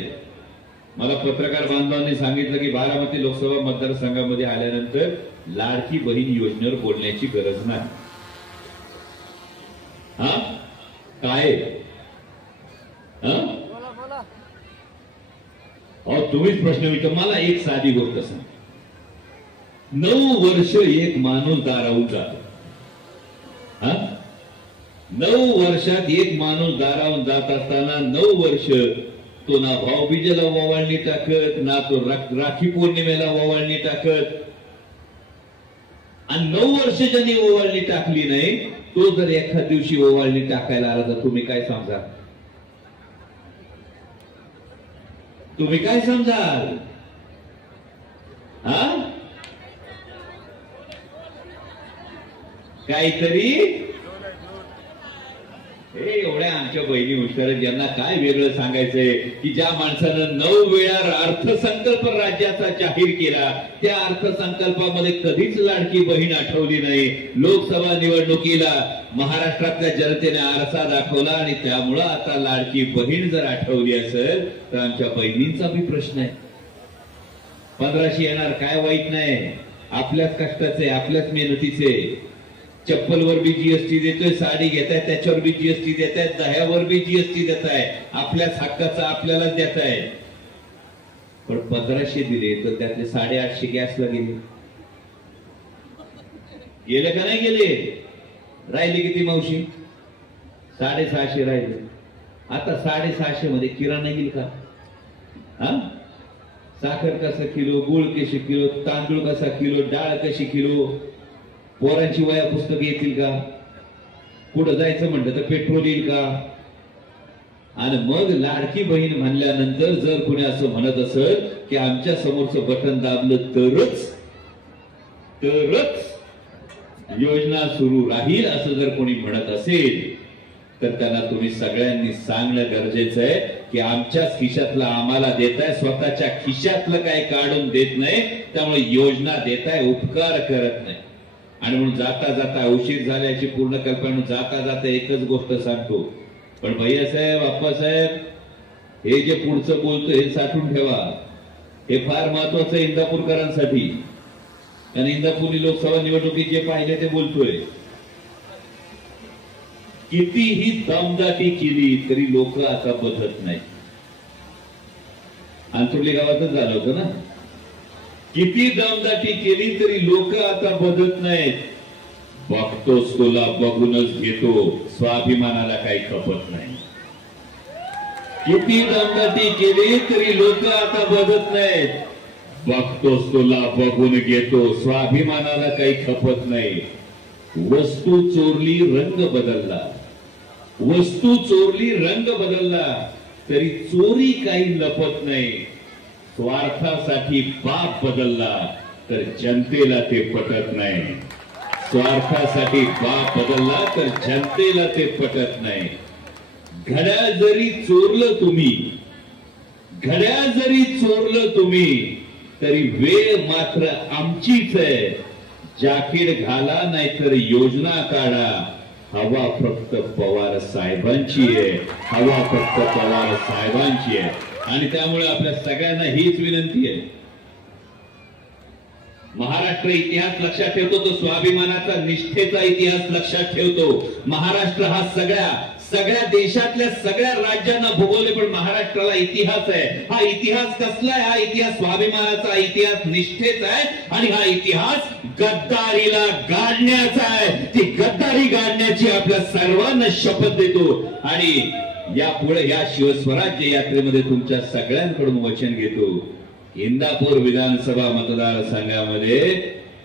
मला पत्रकार बांधवांनी सांगितलं की बारामती लोकसभा मतदारसंघामध्ये आल्यानंतर लाडकी बहीण योजनेवर बोलण्याची गरज नाही. हा काय? तुम्हीच प्रश्न विचार. मला एक साधी गोष्ट सांग, 9 वर्ष एक माणूस दारावून जातो. 9 वर्षात एक माणूस दारावून जात असताना 9 वर्ष तो ना भाऊबीजेला ओवाळणी टाकत, ना तो राखी पौर्णिमेला ओवाळणी टाकत. आणि 9 वर्ष ज्यांनी ओवाळणी टाकली नाही, तो जर एखाद दिवशी ओवाळणी टाकायला आला तर तुम्ही काय समजा? तुम्ही काय समजाल? काहीतरी हे एवढ्या आमच्या बहिणी हुशार आहेत, यांना काय वेगळं सांगायचंय की ज्या माणसानं 9 वेळा अर्थसंकल्प राज्याचा जाहीर केला, त्या अर्थसंकल्पामध्ये कधीच लाडकी बहीण आठवली नाही. लोकसभा निवडणुकीला महाराष्ट्रातल्या जनतेने आरसा दाखवला आणि त्यामुळं आता लाडकी बहीण जर आठवली असेल तर आमच्या बहिणींचा बी प्रश्न आहे. 1500 येणार काय वाईट नाही, आपल्याच कष्टाचे, आपल्याच मेहनतीचे. चप्पलवर बी जीएसटी देतोय, साडी घेताय त्याच्यावर बी जीएसटी देताय, दह्यावर बी जीएसटी देताय, आपल्याच हक्काचा आपल्यालाच देताय. पण 1500 दिले तर त्यातले 850 गॅसला गेले का नाही गेले? राहिले किती मावशी? 650 राहिले. आता 650 मध्ये किराणा येईल का? हा, साखर कसा किलो, गुळ कशी किलो, तांदूळ कसा किलो, डाळ कशी किलो, पोरांची वया पुस्तक येतील का? कुठं जायचं म्हणलं तर पेट्रोल येईल का? आणि मग लाडकी बहीण म्हणल्यानंतर जर कोणी असं म्हणत असेल की आमच्या समोरचं बटन दाबलं तरच योजना सुरू राहील असं जर कोणी म्हणत असेल तर त्यांना तुम्ही सगळ्यांनी सांगणं गरजेचं आहे की आमच्याच खिशातलं आम्हाला देताय, स्वतःच्या खिशातलं काही काढून देत नाही, त्यामुळे योजना देताय, उपकार करत नाही. आणि म्हणून जाता जाता उशीर झाल्याची पूर्ण कल्पना जाता जाता एकच गोष्ट सांगतो, पण भैयासाहेब, आप्पासाहेब, हे जे पुढचं बोलतोय हे साठवून ठेवा. हे फार महत्वाचं आहे इंदापूरकरांसाठी. आणि इंदापूरची लोकसभा निवडणुकीत जे पाहिले ते बोलतोय. कितीही दमदाटी केली तरी लोक आता बदलत नाही. अंतुर्ली गावातच झालं होतं ना, किती दमदाटी केली तरी लोक आता बदलत नाहीत. बघतोस तुला बघूनच घेतो, स्वाभिमानाला काही खपत नाही. किती दमदाटी केली तरी लोक आता बदलत नाहीत. बघतोस तुला बघून घेतो, स्वाभिमानाला काही खपत नाही. वस्तू चोरली रंग बदलला, वस्तू चोरली रंग बदलला तरी चोरी काही लपत नाही. स्वार्थासाठी बाप बदलला तर जनतेला ते पटत नाही. स्वार्थासाठी बाप बदलला तर जनतेला ते पटत नाही. घड्याळ जरी चोरलं तुम्ही, घड्याळ जरी चोरलं तुम्ही तरी वेळ मात्र आमचीच आहे. जाकीट घाला नाहीतर योजना काढा. हवा फक्त पवार साहेबांची आहे, हवा फक्त पवार साहेबांची आहे. आणि त्यामुळे आपल्या सगळ्यांना हीच विनंती आहे. महाराष्ट्र इतिहास लक्षात ठेवतो, तो स्वाभिमानाचा, निष्ठेचा इतिहास लक्षात ठेवतो. महाराष्ट्र हा सगळ्या देशातल्या सगळ्या राज्यांना भोगवले, पण महाराष्ट्राला इतिहास आहे. हा इतिहास कसला आहे? हा इतिहास स्वाभिमानाचा इतिहास, निष्ठेचा आहे. आणि हा इतिहास गद्दारीला गाडण्याचा आहे. ती गद्दारी गाडण्याची आपल्या सर्वांना शपथ देतो. आणि यापुढे या शिवस्वराज्य यात्रेमध्ये तुमच्या सगळ्यांकडून वचन घेतो. इंदापूर विधानसभा मतदारसंघामध्ये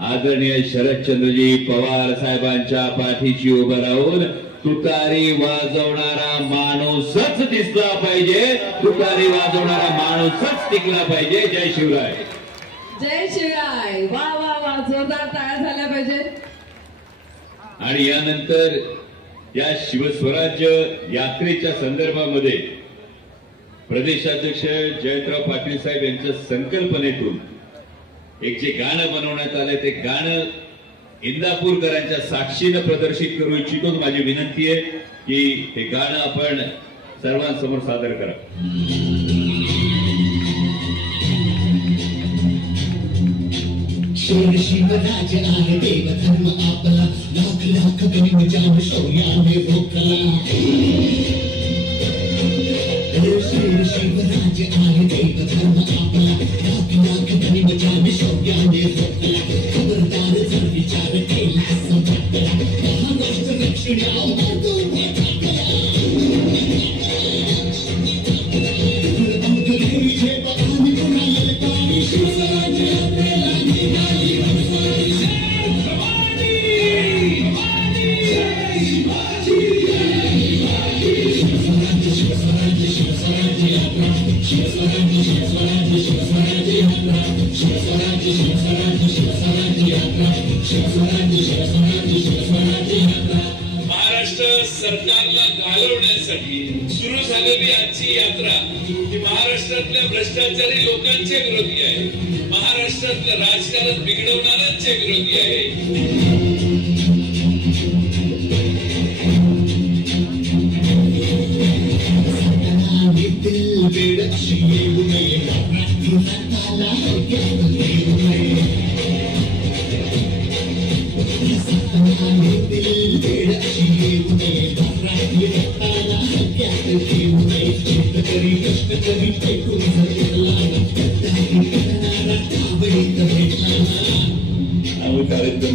आदरणीय शरदचंद्रजी पवार साहेबांच्या पाठीशी उभं राहून तुतारी वाजवणारा माणूसच दिसला पाहिजे, तुतारी वाजवणारा माणूसच टिकला पाहिजे. जय शिवराय. जय शिवराय. वा वा वा, जोरदार टाळ्या झाल्या पाहिजे. आणि यानंतर या शिवस्वराज्य यात्रेच्या संदर्भामध्ये प्रदेशाध्यक्ष जयंतराव पाटील साहेब यांच्या संकल्पनेतून एक जे गाणं बनवण्यात आलंय ते गाणं इंदापूरकरांच्या साक्षीनं प्रदर्शित करू इच्छितो. माझी विनंती आहे की हे गाणं आपण सर्वांसमोर सादर करा. शिवराज आहे देवधर्म आपला, लाख लाख गरीब जान शौर्याने भोकला. शिवराज आहे देवधर्म आपला, लाख लाख गरीब जान शौर्याने भोकला. खबरदार जर विचार केला समजला, महाराष्ट्र रक्षणावर महाराष्ट्र सरकारला आजची यात्रा ही महाराष्ट्रातल्या भ्रष्टाचारी लोकांच्या विरोधी आहे, महाराष्ट्रातलं राजकारण बिघडवणाऱ्यांच्या विरोधी आहे. कार्यक्रम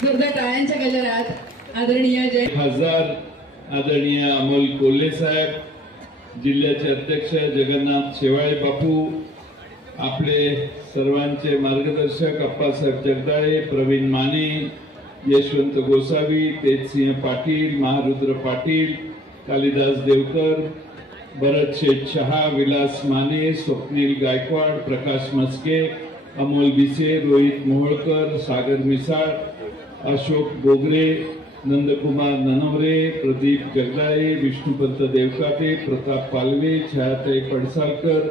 जोरदार टाळ्यांच्या गजरात आदरणीय जय खासदार आदरणीय अमोल कोल्हे साहेब, जिल्ह्याचे अध्यक्ष जगन्नाथ शेवाळे बापू, आपले सर्वांचे मार्गदर्शक अप्पासाहेब जगदाळे, प्रवीण माने, यशवंत गोसावी, तेजसिंह पाटील, महारुद्र पाटील, कालिदास देवकर, भरत शेठ शहा, विलास माने, स्वप्नील गायकवाड, प्रकाश मस्के, अमोल बिसे, रोहित मोहोळकर, सागर मिसाळ, अशोक बोगरे, नंदकुमार ननवरे, प्रदीप जगदाळे, विष्णुपंत देवकाते, प्रताप पालवे, छायाताई पडसालकर,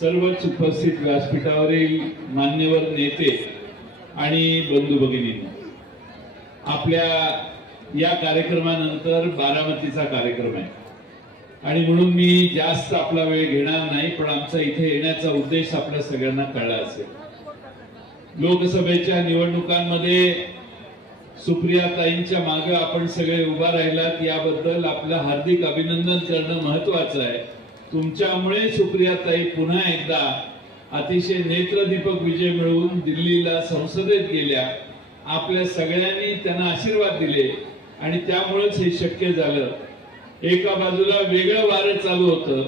सर्वच उपस्थित व्यासपीठावरील मान्यवर नेते आणि बंधू भगिनींनो, आपल्या या कार्यक्रमानंतर बारामतीचा कार्यक्रम आहे आणि म्हणून मी जास्त आपला वेळ घेणार नाही, पण आमचा इथे येण्याचा उद्देश आपल्या सगळ्यांना कळला असेल. लोकसभेच्या निवडणुकांमध्ये सुप्रियाताईंच्या मागे आपण सगळे उभा राहिलात याबद्दल आपलं हार्दिक अभिनंदन करणं महत्वाचं आहे. तुमच्यामुळे सुप्रियाताई पुन्हा एकदा अतिशय नेत्रदीपक विजय मिळवून दिल्लीला संसदेत गेल्या. आपल्या सगळ्यांनी त्यांना आशीर्वाद दिले आणि त्यामुळेच हे शक्य झालं. एका बाजूला वेगळं वारं चालू होतं,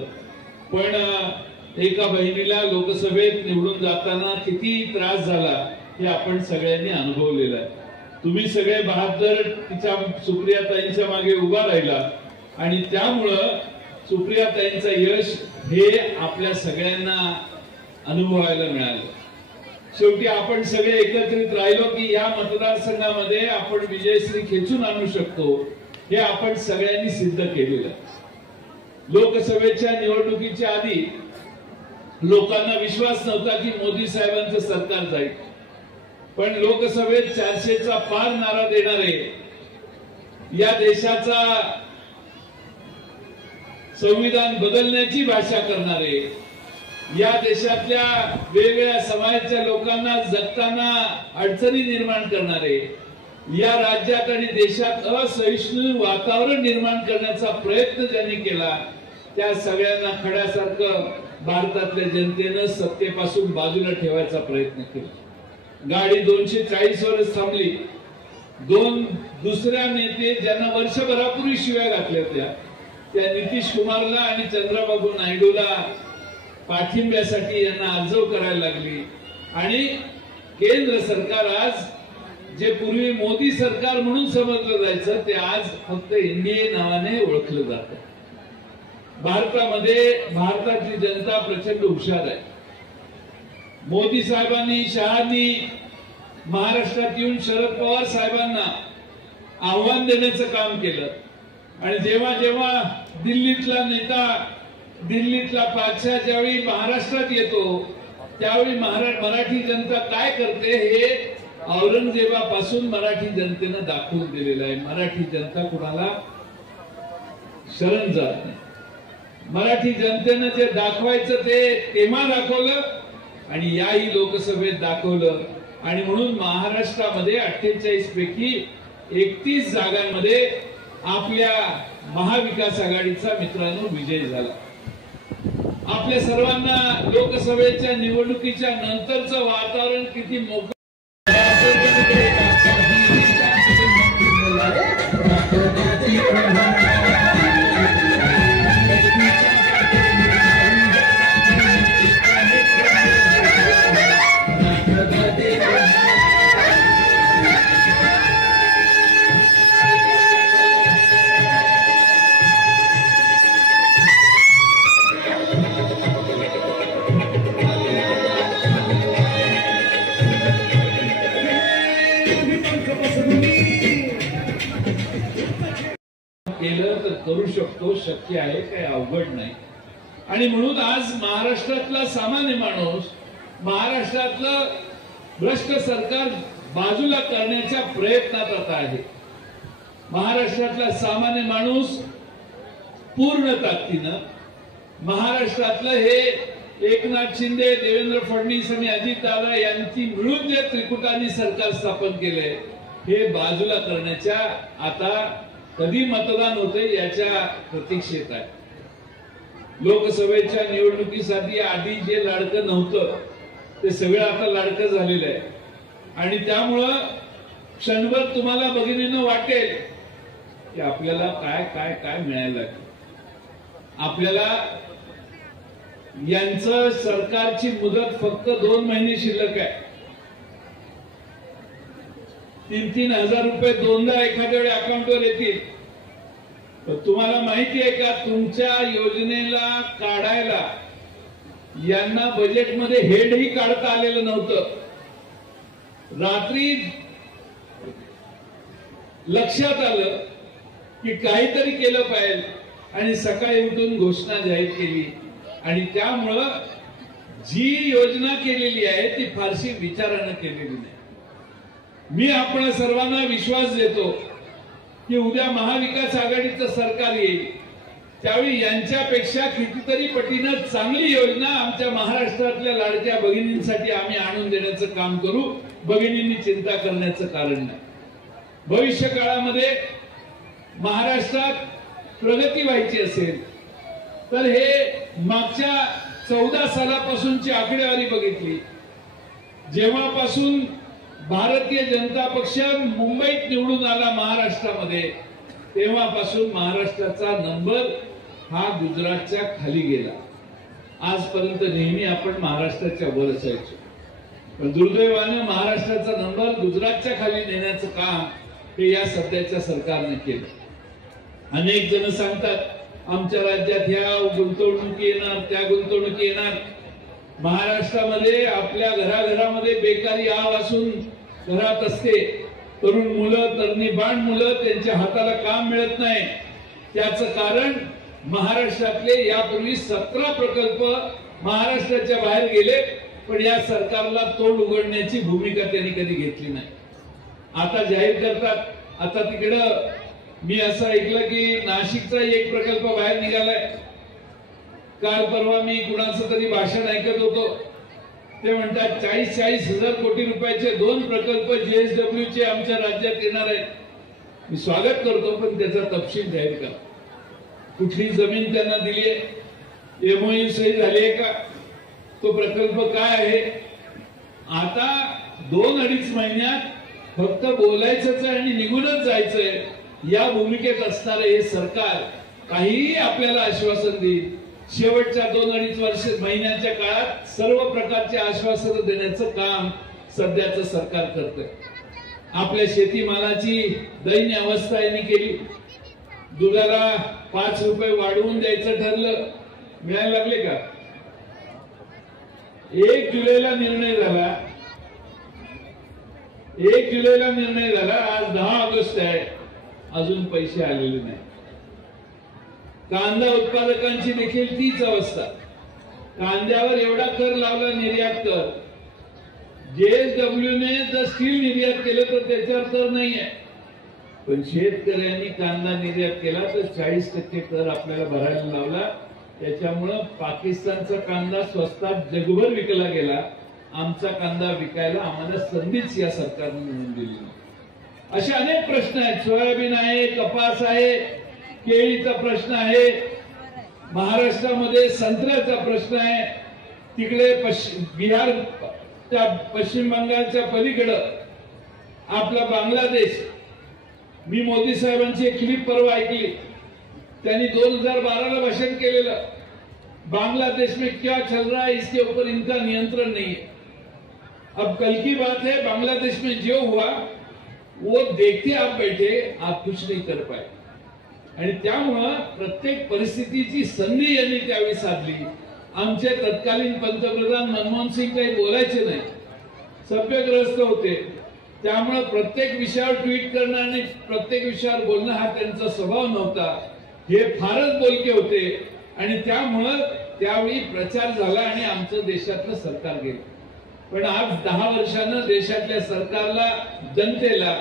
पण एका बहिणीला लोकसभेत निवडून जाताना किती त्रास झाला हे आपण सगळ्यांनी अनुभवलेलं आहे. तुम्ही सगळे बहादर तिच्या सुप्रियाताईंच्या मागे उभा राहिला आणि त्यामुळं सुप्रियाताईंचं यश हे आपल्या सगळ्यांना अनुभवायला मिळालं. शेवटी आपण सगळे एकत्रित राहिलो की या मतदारसंघामध्ये आपण विजयश्री खेचून आणू शकतो हे आपण सगळ्यांनी सिद्ध केलेलं. लोकसभेच्या निवडणुकीच्या आधी लोकांना विश्वास नव्हता की मोदी साहेबांचं सरकार जाईल, पण लोकसभेत 400चा पार नारा देणारे, या देशाचा संविधान बदलण्याची भाषा करणारे, या देशातल्या वेगवेगळ्या समाजाच्या लोकांना जगताना अडचणी निर्माण करणारे, या राज्यात आणि देशात असहिष्णु वातावरण निर्माण करण्याचा प्रयत्न ज्यांनी केला त्या सगळ्यांना खड्यासारखं भारतातल्या जनतेनं सत्तेपासून बाजूला ठेवायचा प्रयत्न केला. गाडी 240 वर्ष थांबली. दुसऱ्या नेते ज्यांना वर्षभरापूर्वी शिव्या घातल्या होत्या त्या नितीश कुमारला आणि चंद्रबाबू नायडूला पाठिंब्यासाठी यांना अर्जव करायला लागली आणि केंद्र सरकार आज जे पूर्वी मोदी सरकार म्हणून समजलं जायचं ते आज फक्त एनडीए नावाने ओळखलं जातं. भारतामध्ये भारताची जनता प्रचंड हुशार आहे. मोदी साहेबांनी, शहांनी महाराष्ट्रात येऊन शरद पवार साहेबांना आव्हान देण्याचं काम केलं आणि जेव्हा जेव्हा दिल्लीतला नेता, दिल्लीतला बादशाह ज्यावेळी महाराष्ट्रात येतो त्यावेळी मराठी जनता काय करते हे औरंगजेबापासून मराठी जनतेनं दाखवून दिलेलं आहे. मराठी जनता कुणाला शरण जात नाही. मराठी जनतेनं जे दाखवायचं ते तेव्हा दाखवलं आणि याही लोकसभेत दाखवलं आणि म्हणून महाराष्ट्रामध्ये 48 पैकी 31 जागांमध्ये आपल्या महाविकास आघाडीचा मित्रांनो विजय झाला. आपल्या सर्वांना लोकसभेच्या निवडणुकीच्या नंतरचं वातावरण किती मोकळं केलं तर करू शकतो, शक्य आहे, काही अवघड नाही. आणि म्हणून आज महाराष्ट्रातला सामान्य माणूस, महाराष्ट्रातलं भ्रष्ट सरकार बाजूला करण्याच्या प्रयत्नात आता आहे. महाराष्ट्रातला सामान्य माणूस पूर्ण ताकदीनं महाराष्ट्रातलं हे एकनाथ शिंदे, देवेंद्र फडणवीस आणि अजितदादा यांची मिळून जे त्रिकुटांनी सरकार स्थापन केलंय हे बाजूला करण्याच्या आता कधी मतदान होते याच्या प्रतीक्षेत आहे. लोकसभेच्या निवडणुकीसाठी आधी जे लाडकं नव्हतं ते सगळं आता लाडकं झालेलं आहे. आणि त्यामुळं क्षणभर तुम्हाला भगिनीनं वाटेल की आपल्याला काय काय काय मिळायला लागेल. आपल्याला यांचं सरकारची मुदत फक्त 2 महिने शिल्लक आहे. 3-3 हजार रुपये दोनदा एखाद्या वेळी अकाउंटवर येतील. पण तुम्हाला माहिती आहे का, तुमच्या योजनेला काढायला यांना बजेटमध्ये हेडही काढता आलेलं नव्हतं. रात्री लक्षात आलं की काहीतरी केलं पाहिजे आणि सकाळी उठून घोषणा जाहीर केली. आणि त्यामुळं जी योजना केलेली आहे ती फारशी विचारानं केलेली नाही. मी आपण सर्वांना विश्वास देतो की उद्या महाविकास आघाडीचं सरकार येईल त्यावेळी यांच्यापेक्षा कितीतरी पटीनं चांगली योजना आमच्या महाराष्ट्रातल्या लाडक्या भगिनींसाठी आम्ही आणून देण्याचं काम करू. भगिनींनी चिंता करण्याचं कारण नाही. भविष्य काळामध्ये महाराष्ट्रात प्रगती व्हायची असेल तर हे मागच्या 14 सालापासूनची आकडेवारी बघितली, जेव्हापासून भारतीय जनता पक्ष मुंबईत निवडून आला महाराष्ट्रामध्ये, तेव्हापासून महाराष्ट्राचा नंबर हा गुजरातच्या खाली गेला. आजपर्यंत नेहमी आपण महाराष्ट्राच्या वर असायचो, पण दुर्दैवानं महाराष्ट्राचा नंबर गुजरातच्या खाली नेण्याचं काम हे या सध्याच्या सरकारने केलं. अनेक जण सांगतात आमच्या राज्यात ह्या गुंतवणुकी येणार, त्या गुंतवणुकी येणार. महाराष्ट्रामध्ये आपल्या घराघरामध्ये बेकारी आव असून घरात असते. तरुण मुलं, तरणी बाण मुलं, त्यांच्या हाताला काम मिळत नाही. त्याचं कारण महाराष्ट्रातले यापूर्वी 17 प्रकल्प महाराष्ट्राच्या बाहेर गेले, पण या सरकारला तोंड उघडण्याची भूमिका त्यांनी कधी घेतली नाही. आता जाहीर करतात. आता तिकडं मी असं ऐकलं की नाशिकचा एक प्रकल्प बाहेर निघालाय. काल परवा मी कुणाचं तरी भाषण ऐकत होतो. ते म्हणतात 40-40 हजार कोटी रुपयाचे 2 प्रकल्प JSW चे आमच्या राज्यात येणार आहेत. मी स्वागत करतो, पण त्याचा तपशील जाहीर करा. कुठली जमीन त्यांना दिली आहे, MOU सही झाली आहे का, तो प्रकल्प काय आहे. आता 2-2.5 महिन्यात फक्त बोलायचंच आहे आणि निघूनच जायचंय या भूमिकेत असणारं हे सरकार काहीही आपल्याला आश्वासन देईल. शेवटच्या 2-2.5 महिन्यांच्या काळात सर्व प्रकारचे आश्वासन देण्याचं काम सध्याचं सरकार करतंय. आपल्या शेतीमालाची दयनीय अवस्था यांनी केली. दुधाला 5 रुपये वाढवून द्यायचं ठरलं, मिळायला लागले का. 1 जुलैला निर्णय झाला. 1 जुलैला निर्णय झाला. आज 10 ऑगस्ट आहे, अजून पैसे आलेले नाही. कांदा उत्पादकांची देखील तीच अवस्था. कांद्यावर एवढा कर लावला, निर्यात कर. JSW ने जर स्टील निर्यात केलं तर त्याच्यावर कर नाहीये, पण शेतकऱ्यांनी कांदा निर्यात केला तर 40% कर आपल्याला भरायला लावला. त्याच्यामुळं पाकिस्तानचा कांदा स्वस्तात जगभर विकला गेला. आमचा कांदा विकायला आम्हाला संधीच या सरकारने मिळून दिली नाही. असे अनेक प्रश्न आहेत. सोयाबीन आहे, कपास आहे, केळीचा प्रश्न आहे, महाराष्ट्रामध्ये संत्र्याचा प्रश्न आहे, तिकडे बिहारच्या पश्चिम बंगालच्या पलीकडं आपला बांगलादेश. मी मोदी साहेबांची एक क्लिप परवा ऐकली. त्यांनी 2012ला भाषण केलेलं, बांग्लादेश में क्या चल रहा है इसके ऊपर इनका नियंत्रण नहीं है. अब कल की बात है, बांग्लादेश में जो हुआ वो देखते आप बैठे, आप कुछ नहीं कर पाए. आणि त्यामुळं प्रत्येक परिस्थितीची संधी यांनी त्यावेळी साधली. आमचे तत्कालीन पंतप्रधान मनमोहन सिंग काही बोलायचे नाही, सभ्यग्रस्त होते. त्यामुळे प्रत्येक विषयावर ट्विट करणं आणि प्रत्येक विषयावर बोलणं हा त्यांचा स्वभाव नव्हता. हे फारच बोलके होते आणि त्यामुळं त्यावेळी प्रचार झाला आणि आमचं देशातलं सरकार गेलं. पण आज 10 वर्षानं देशातल्या सरकारला, जनतेला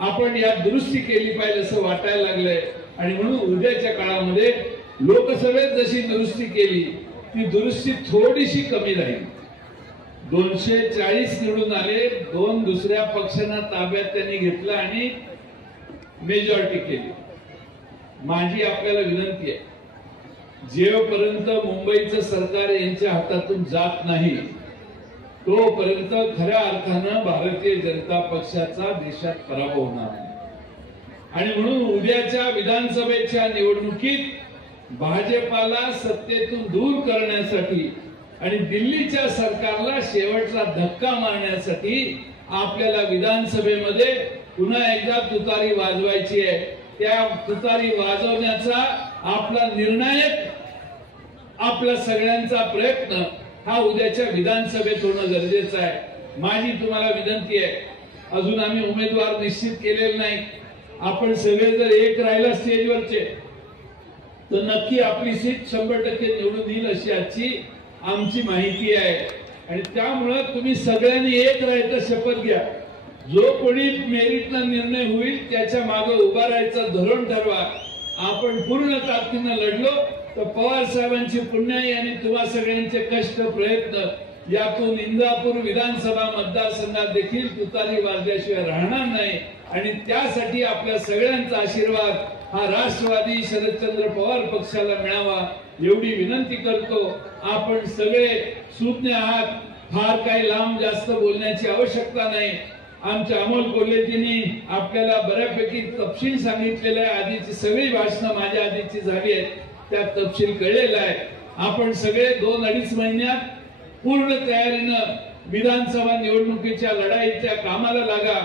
आपण यात दुरुस्ती केली पाहिजे असं वाटायला लागलंय. आणि म्हणून उद्याच्या काळामध्ये लोकसभेत जशी दुरुस्ती केली ती दुरुस्ती थोडीशी कमी राहील. 240 निवडून आले, 2 दुसऱ्या पक्षांना ताब्यात त्यांनी घेतला आणि मेजॉरिटी केली. माझी आपल्याला विनंती आहे, जेवपर्यंत मुंबईचं सरकार यांच्या हातातून जात नाही तोपर्यंत खऱ्या अर्थानं भारतीय जनता पक्षाचा देशात पराभव होणार नाही. आणि म्हणून उद्याच्या विधानसभेच्या निवडणुकीत भाजपाला सत्तेतून दूर करण्यासाठी आणि दिल्लीच्या सरकारला शेवटचा धक्का मारण्यासाठी आपल्याला विधानसभेमध्ये पुन्हा एकदा तुतारी वाजवायची आहे. त्या तुतारी वाजवण्याचा आपला निर्णायक, आपला सगळ्यांचा प्रयत्न हा उद्याच्या विधानसभेत होणं गरजेचं आहे. माझी तुम्हाला विनंती आहे, अजून आम्ही उमेदवार निश्चित केलेले नाही. आपण सगळे जर एक राहिला स्टेजवरचे तर नक्की आपली सीट 100% निवडून येईल अशी आजची आमची माहिती आहे. आणि त्यामुळे तुम्ही सगळ्यांनी एक राहायचं शपथ घ्या. जो कोणी मेरिटला निर्णय होईल त्याच्या मागे उभा राहायचं धोरण ठरवा. आपण पूर्ण ताकदीनं लढलो तर पवार साहेबांची पुण्याई आणि तुम्हा सगळ्यांचे कष्ट, प्रयत्न यातून इंदापूर विधानसभा मतदारसंघात देखील तुतारी वाजल्याशिवाय राहणार नाही. आणि त्यासाठी आपल्या सगळ्यांचा आशीर्वाद हा राष्ट्रवादी शरदचंद्र पवार पक्षाला मिळावा एवढी विनंती करतो. आपण सगळे सुज्ञ आहात, फार काही लांब जास्त बोलण्याची आवश्यकता नाही. आमच्या अमोल कोल्हेजींनी आपल्याला बऱ्यापैकी तपशील सांगितलेला आहे. आधीची सगळी भाषणं माझ्या आधीची झाली आहेत, त्यात तपशील कळलेला आहे. आपण सगळे 2-2.5 महिन्यात पूर्ण तयारीनं विधानसभा निवडणुकीच्या लढाईच्या कामाला लागा.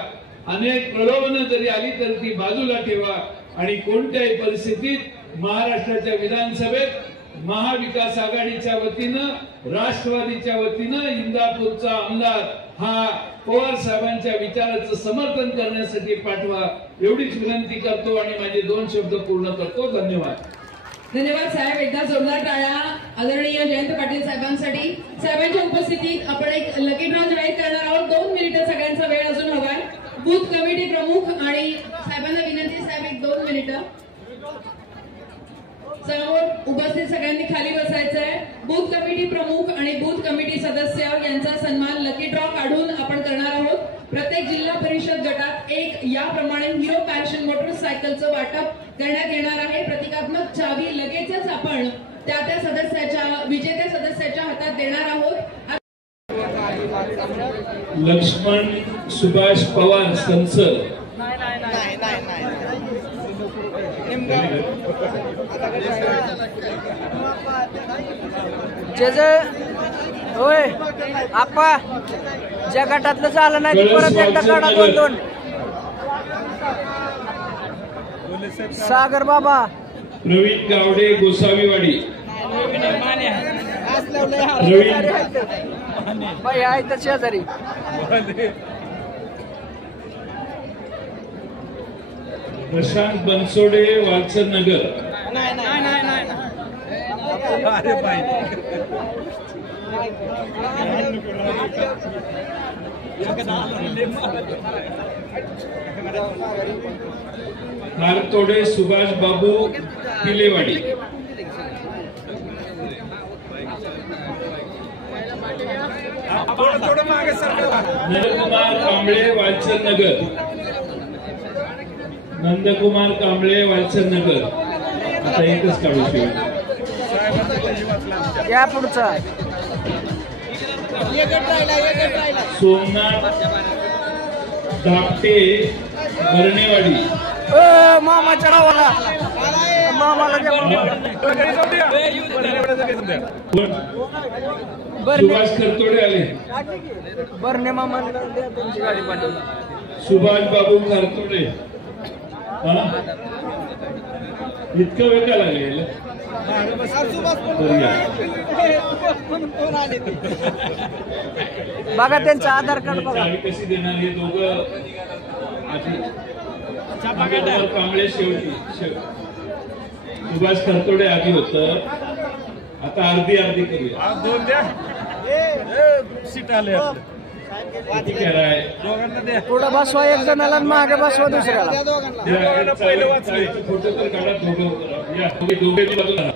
अनेक प्रलोभनं जरी आली तर ती बाजूला ठेवा आणि कोणत्याही परिस्थितीत महाराष्ट्राच्या विधानसभेत महाविकास आघाडीच्या वतीनं, राष्ट्रवादीच्या वतीनं इंदापूरचा आमदार हा पवार साहेबांच्या विचाराचं समर्थन करण्यासाठी पाठवा एवढीच विनंती करतो आणि माझे 2 शब्द पूर्ण करतो. धन्यवाद. धन्यवाद साहेब. एकदा जोरदार टाळ्या आदरणीय जयंत पाटील साहेबांसाठी. साहेबांच्या उपस्थितीत आपण एक लकी ड्रॉ जाहीर करणार आहोत. 2 मिनिटं सगळ्यांचा वेळ अजून हवाय. बूथ कमिटी प्रमुख आणि साहेबांना विनंती, साहेब एक 2 मिनिटं. समोर उपस्थित सगळ्यांनी खाली बसायचं आहे. बूथ कमिटी प्रमुख आणि बूथ कमिटी सदस्य यांचा सन्मान लकी ड्रॉ काढून आपण करणार आहोत. प्रत्येक जिल्हा परिषद गटात एक याप्रमाणे हिरो पॅशन मोटरसायकलचं वाटप करण्यात येणार आहे. प्रतिकात्मक चावी लगेचच आपण त्या सदस्याच्या, विजेत्या सदस्याच्या हातात देणार आहोत. लक्ष्मण सुभाष पवार संसद. होय आपा ज्या गटातलं झालं नाही ते परत एकदा काढा. 2-2 सागर बाबा, प्रवीण गावडे, गोसावीवाडी. बाई आहे तर शेजारी. प्रशांत बनसोडे, वालचंद नगर. नारतोडे सुभाष बाबू, पिलेवाडी. नरकुमार कांबळे, वालचंद नगर. नंदकुमार कांबळे वालसनगर आता एकच काढू शिवाय या पुढचा सोमनाथ दापटे बरणेवाडी मामा चढावाला मामाला सुभाष करतोडे आले बरणे मामा तुमची गाडी पाठवली सुभाष बाबू करतोडे इतकं वेळ का लागेल बघा त्यांचं आधार कार्ड बघा चावी कशी देणार हे दोघं आधी कांबळे शेवटी सुभाष करतोडे आधी होत आता अर्धी अर्धी करूया किती करा आहे पुढे बसवा एक जणाला आणि मागे बसवा दुसऱ्याला फोटो तर काढा दोघं या दोघे बाजूला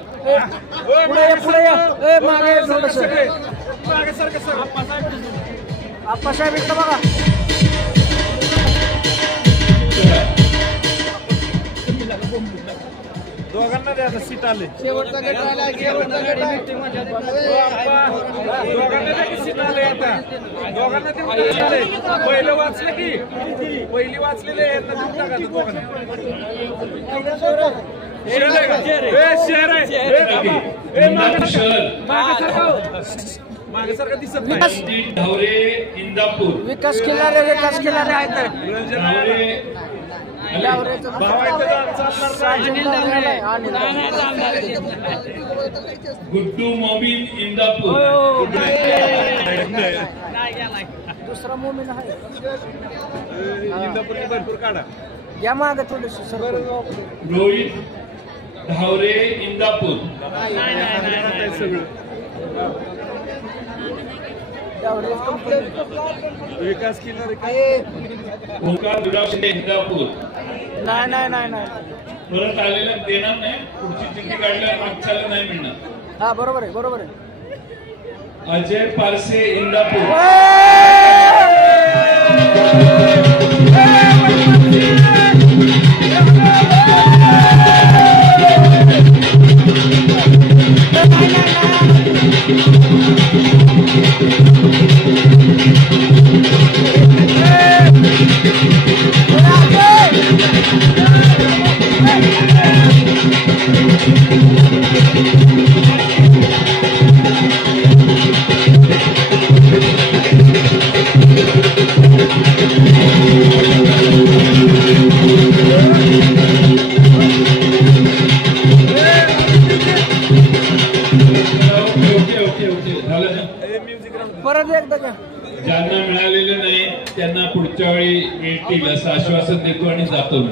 पुढे या ए मागे थोडस आप्पासाहेब इकडे बघा दोघांना द्या आता सीट आले शेवटचा गट राहिला शेवटचा गट दोघांना द्या की सीट आले आता दोघांना ते आले पहिलं वाचलं की पहिली वाचलेले आहेत ना देऊन टाका दोघांना शेअर आहे मागे सारखं दिसत नाही धावरे इंदापूर विकास खिल्लारे आहेत गुड्डू मोमीन इंदापूर दुसरा मोमीन आहे इंदापूरची भरपूर काढा या मागे थोडीशी सर रोहित धावरे इंदापूर विकास केला ओंकार दुरावशे इंदापूर नाही परत आलेला देणार नाही पुढची चिठ्ठी काढल्यावर मागच्याला नाही मिळणार हा बरोबर आहे अजय पारसे इंदापूर परत एकदा का ज्यांना मिळालेले नाही त्यांना पुढच्या वेळी मिळतील असं आश्वासन देतो आणि जातो मी